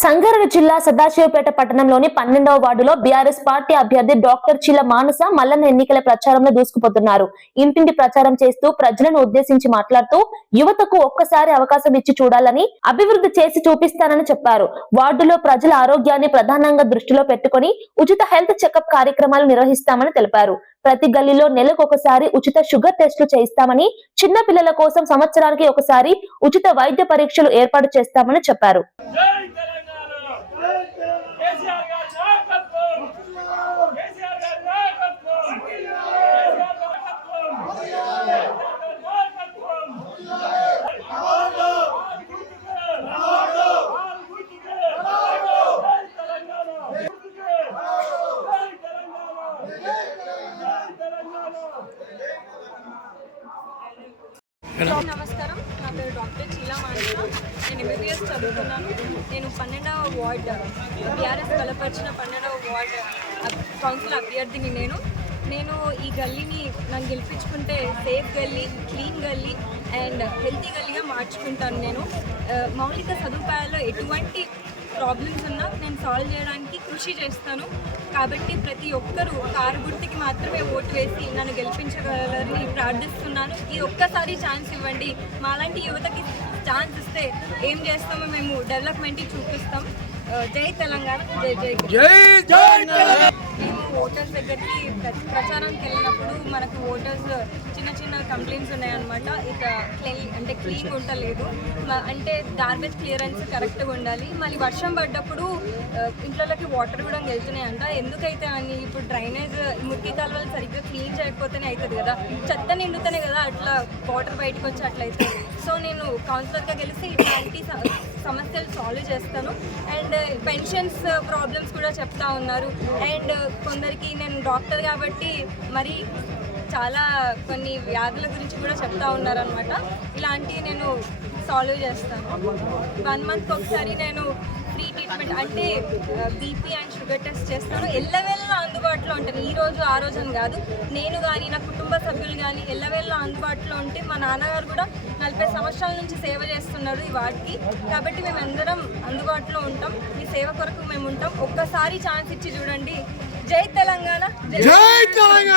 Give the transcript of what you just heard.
సంగారెడ్డి జిల్లా సదాశివపేట పట్టణంలోని 12వ వార్డులో బీఆర్ఎస్ పార్టీ అభ్యర్థి డాక్టర్ చిల మానస మల్లన్న ఎన్నికల ప్రచారంలో దూసుకుపోతున్నారు. ఇంటింటి ప్రచారం చేస్తూ ప్రజలను ఉద్దేశించి మాట్లాడుతూ యువతకు ఒక్కసారి అవకాశం ఇచ్చి చూడాలని, అభివృద్ధి చేసి చూపిస్తానని చెప్పారు. వార్డులో ప్రజల ఆరోగ్యాన్ని ప్రధానంగా దృష్టిలో పెట్టుకుని ఉచిత హెల్త్ చెకప్ కార్యక్రమాలు నిర్వహిస్తామని తెలిపారు. ప్రతి గల్లీలో నెలకొకసారి ఉచిత షుగర్ టెస్టులు చేయిస్తామని, చిన్న పిల్లల కోసం సంవత్సరానికి ఒకసారి ఉచిత వైద్య పరీక్షలు ఏర్పాటు చేస్తామని చెప్పారు. నమస్కారం, నా పేరు డాక్టర్ చీలా మానస. నేను ఎంబీబీఎస్ చదువుతున్నాను. నేను 12వ వార్డ్ బీఆర్ఎస్ బలపరిచిన 12వ వార్డ్ కౌన్సిల్ అభ్యర్థిని. నేను ఈ గల్లీని నన్ను గెలిపించుకుంటే సేఫ్ గల్లీ, క్లీన్ గల్లీ అండ్ హెల్తీ గల్లీగా మార్చుకుంటాను. నేను మౌలిక సదుపాయాల్లో ఎటువంటి ప్రాబ్లమ్స్ ఉన్నా నేను సాల్వ్ చేయడానికి కృషి చేస్తాను. కాబట్టి ప్రతి ఒక్కరూ కారు గుర్తుకి మాత్రమే ఓటు వేసి నన్ను గెలిపించగలరని ప్రార్థిస్తున్నాను. ఈ ఒక్కసారి ఛాన్స్ ఇవ్వండి. మాలాంటి యువతకి ఛాన్స్ ఇస్తే ఏం చేస్తామో మేము డెవలప్మెంట్కి చూపిస్తాం. జై తెలంగాణ, జై జై. మేము ఓటర్స్ దగ్గరికి ప్రచారానికి వెళ్ళినప్పుడు మనకు ఓటర్స్ చిన్న కంప్లైంట్స్ ఉన్నాయన్నమాట. ఇక క్లీన్ ఉండలేదు, అంటే గార్బేజ్ క్లియరెన్స్ కరెక్ట్గా ఉండాలి. మళ్ళీ వర్షం పడ్డప్పుడు ఇంట్లోకి వాటర్ కూడా వెళ్తున్నాయంట. ఎందుకైతే అని ఇప్పుడు డ్రైనేజ్ మురికి కాలువలు సరిగ్గా క్లీన్ చేయకపోతేనే అవుతుంది కదా, చెత్త నిండుతేనే కదా అట్లా వాటర్ బయటకు వచ్చి అట్లయితే. సో నేను కౌన్సిలర్గా గెలిచి ఇట్లాంటి సమస్యలు సాల్వ్ చేస్తాను. అండ్ పెన్షన్స్ ప్రాబ్లమ్స్ కూడా చెప్తా ఉన్నారు. అండ్ కొందరికి నేను డాక్టర్ కాబట్టి మరి చాలా కొన్ని వ్యాధుల గురించి కూడా చెప్తా ఉన్నారనమాట. ఇలాంటివి నేను సాల్వ్ చేస్తాను. 1 మంత్కి ఒకసారి నేను ఫ్రీ ట్రీట్మెంట్ అంటే బీపీ అండ్ షుగర్ టెస్ట్ చేస్తాను. ఎల్లవేళలా అందుబాటులో ఉంటాను. ఈ రోజు ఆ రోజు అని కాదు, నేను కానీ నా కుటుంబ సభ్యులు కానీ ఎల్లవేళలా అందుబాటులో ఉంటే. మా నాన్నగారు కూడా 40 సంవత్సరాల నుంచి సేవ చేస్తున్నారు ఈ వార్డుకి. కాబట్టి మేము అందరం అందుబాటులో ఉంటాం. ఈ సేవ కొరకు మేము ఉంటాం. ఒక్కసారి ఛాన్స్ ఇచ్చి చూడండి. జై తెలంగాణ, జై తెలంగాణ.